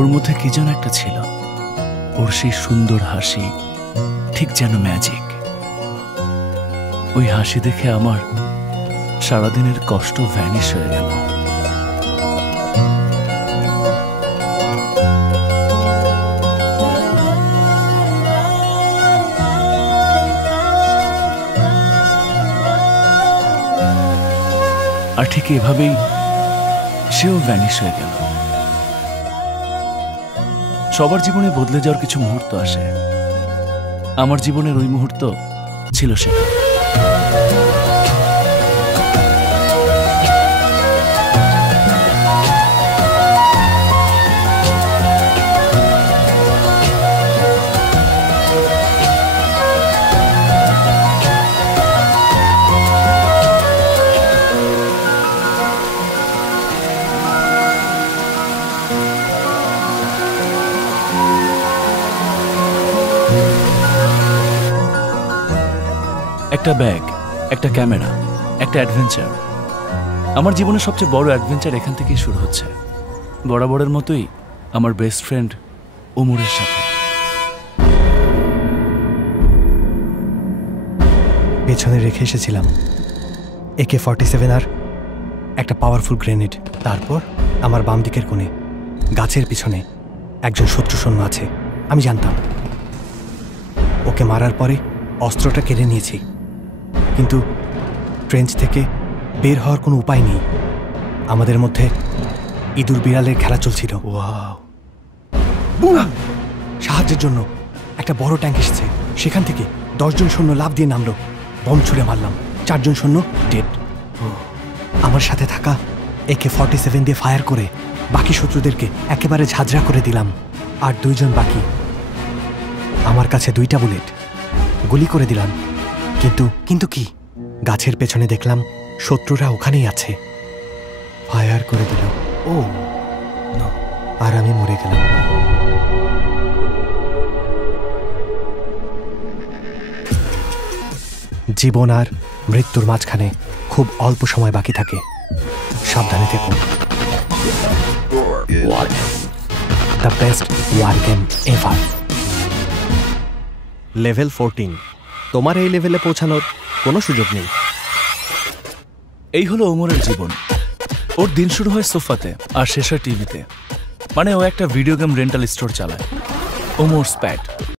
ওর মধ্যে কি যেন একটা ছিল, ওর সেই সুন্দর হাসি ঠিক যেন ম্যাজিক। ওই হাসি দেখে আমার সারাদিনের কষ্ট ভ্যানিশ হয়ে গেল। আর ঠিক এভাবেই সেও ভ্যানিশ হয়ে গেল। সবার জীবনে বদলে যাওয়ার কিছু মুহূর্ত আসে, আমার জীবনের ওই মুহূর্ত ছিল সেটা। একটা ব্যাগ, একটা ক্যামেরা, একটা অ্যাডভেঞ্চার। আমার জীবনের সবচেয়ে বড় অ্যাডভেঞ্চার এখান থেকেই শুরু হচ্ছে, বরাবরের মতোই আমার বেস্ট ফ্রেন্ড ওমরের সাথে। পেছনে রেখে এসেছিলাম AK-47 আর একটা পাওয়ারফুল গ্রেনেড। তারপর আমার বাম দিকের কোণে গাছের পিছনে একজন শত্রু সৈন্য আছে। আমি জানতাম ওকে মারার পরে অস্ত্রটা কেড়ে নিয়েছি, কিন্তু ট্রেঞ্চ থেকে বের হওয়ার কোনো উপায় নেই। আমাদের মধ্যে ইঁদুর বিড়ালের খেলা চলছিল। ওয়াও! সাহায্যের জন্য একটা বড় ট্যাঙ্ক এসেছে। সেখান থেকে 10 জন সৈন্য লাফ দিয়ে নামলো। বম ছুড়ে মারলাম, 4 জন সৈন্য ডেড। আমার সাথে থাকা AK-47 দিয়ে ফায়ার করে বাকি শত্রুদেরকে একেবারে ঝাঁঝরা করে দিলাম। আর 2 জন বাকি। আমার কাছে 2টা বুলেট, গুলি করে দিলাম। কিন্তু কি, গাছের পেছনে দেখলাম শত্রুরা ওখানেই আছে। ফায়ার করে দিল। ও নো! আর আমি মরে গেলাম। জীবন আর মৃত্যুর মাঝখানে খুব অল্প সময় বাকি থাকে। সাবধানে থেকো। The best war game ever. Level 14। তোমার এই লেভেলে পৌঁছানোর কোনো সুযোগ নেই। এই হলো ওমরের জীবন। ওর দিন শুরু হয় সোফাতে আর শেষ হয় টিভিতে। মানে ও একটা ভিডিও গেম রেন্টাল স্টোর চালায়, ওমর স্প্যাট।